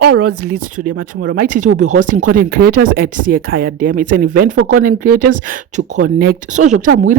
all roads lead to Dema tomorrow. My teacher will be hosting content creators at Siekaya Dam. It's an event for content creators to connect. So hopefully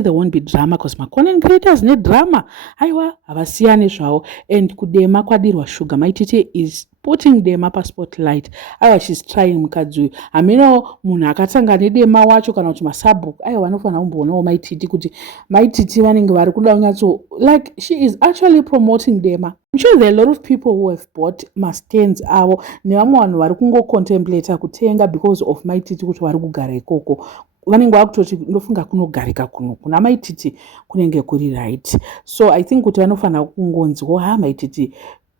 there won't be drama because my content creators need drama. Aiwa avasiyane zvavo. And kudema kwadirwa sugar. My teacher is putting Dema pa spotlight. Aiwa she's trying mukadzi. Amino munhu akatanga nedema wacho kana kuti masabhuku. Aiwa vanofana kumbonawo my titi kuti my titi vanenge vari kuda kunatso like she is actually promoting Dema. I'm sure there are a lot of people who have bought stands avo nevamwe vanhu vari kungocontemplata kutenga because of my titi kuti vari kugara ikoko. Vanenge vakutoti ndofunga kunogarika kuno kuna my titi kunenge kuri right. So I think kuti vanofana kungonzwa my titi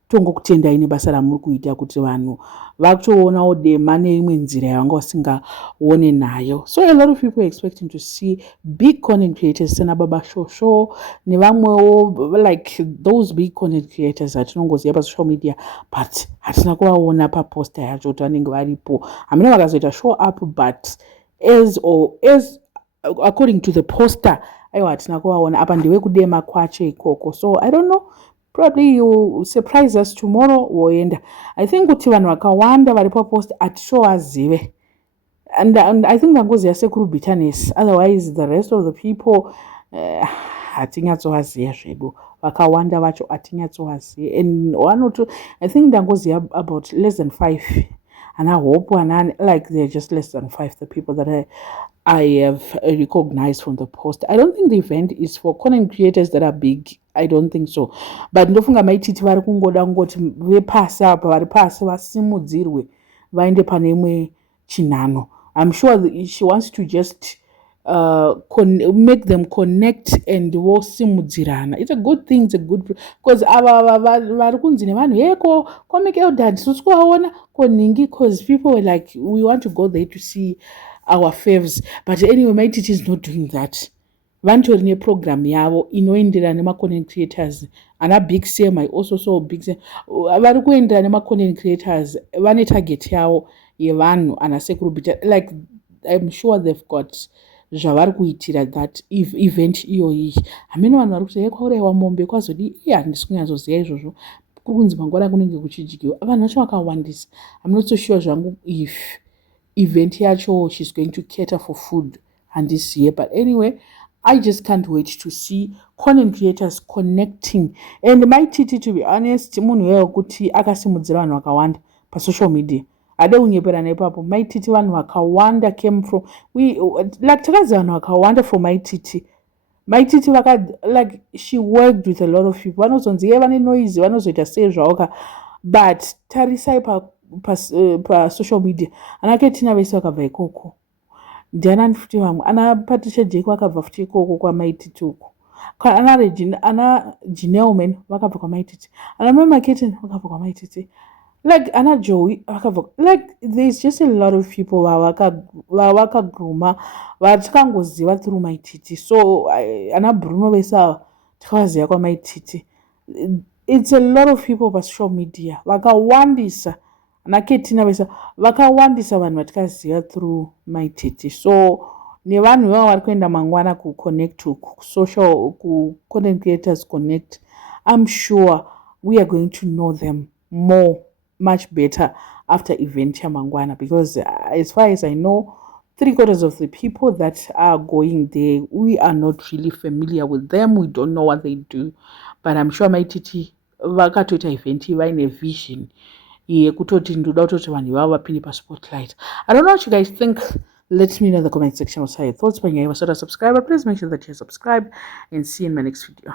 tongokutendai nebasa ramuri kuita kuti vanhu vakutoonawo Dema neimwe nzira yavanga vasingaone nayo. So a lot of people are expecting to see big content creators sena baba shosho nevamwewo like those big content creators atinongoziva pasocial media but hatina kuvaona paposta yacho kuti vanenge varipo. Hamina vakazoita show up but as according to the poster aiwa hatina kuvaona apa ndiwe kudema kwacho ikoko. So I don't know, probably you surprise us tomorrow woenda. I think kuti vanhu vakawanda vari papost atishowazive and I think vangoziva sekuru bitterness, otherwise the rest of the people hatingatsovaziva zvedu vakawanda vacho hatingatsovaziva and one or two I think ndangoziva about less than 5 and I hope like they're just less than 5 the people that I have recognized from the post. I don't think the event is for content creators that are big. I don't think so. But ndofunga maititi vari kungoda ngoti vepasi apa vari pasi vasimudzirwe vaende pane imwe chinhano. I'm sure she wants to just make them connect and vosimudzirana. It's a good thing, it's a good because vari kunzi nevanhu yeko comic eldad susikuvaona koningi because people were like we want to go there to see our faves. But anyway, my teacher is not doing that. Vantori neprogram yavo inoenderana nema-content creators. Ana Big Sam, I also saw Big Sam. Vari kuenderana nema-content creators. Vane target yavo yevanhu ana sekuru bita. Like, I'm sure they've got zvavari kuitira that event iyoyi. Hameno vanhu vari kuti yekwauraiwa mombe kwazodi handisi kunyatsoziva izvozvo. Kunzi mangwana kunenge kuchidyiwa. Vanhu vacho vakawandisa. I'm not so sure zvangu if event yacho she's going to cater for food and this year, but anyway I just can't wait to see content creators connecting. And my titi, to be honest, munhu wekuti akasimudzira vanhu vakawanda pa social media ade kunyepera nepapo. My titi vanhu vakawanda came from like takaziva vanhu vakawanda for my titi like she worked with a lot of people. Vanozonzi ye vane noise vanozoita sei zvavoka but tarisai pa social media anake tina vese vakabva ikoko. Ndiana futi vamwe ana Patricia Jake vakabva futi ikoko kwamaititi uko. Ana Janelle vakabva kwamaititi. Ana Mema Kitten vakabva kwamaititi. Like ana Joey vakabva. Like there's just a lot of people vakaguma vatikangoziva through maititi. So ana Bruno vesa tikaziva kwamaititi. It's a lot of people pa social media vakawandisa. Naketina vesa vakawandisa vanhu vatikaziva through my titi. So nevanhu vava vari kuenda mangwana kuconnect to social content creators connect. I'm sure we are going to know them much better after event yamangwana because as far as I know 3/4 of the people that are going there we are not really familiar with them. We don't know what they do, but I'm sure my titi vakatoita event vaine vision yekutoti ndoda kutoti vanhu ivavo vapinde paspotlight. I don't know what you guys think. Let me know in the comment section what are your thoughts. When you subscribe, please make sure that you subscribe and see you in my next video.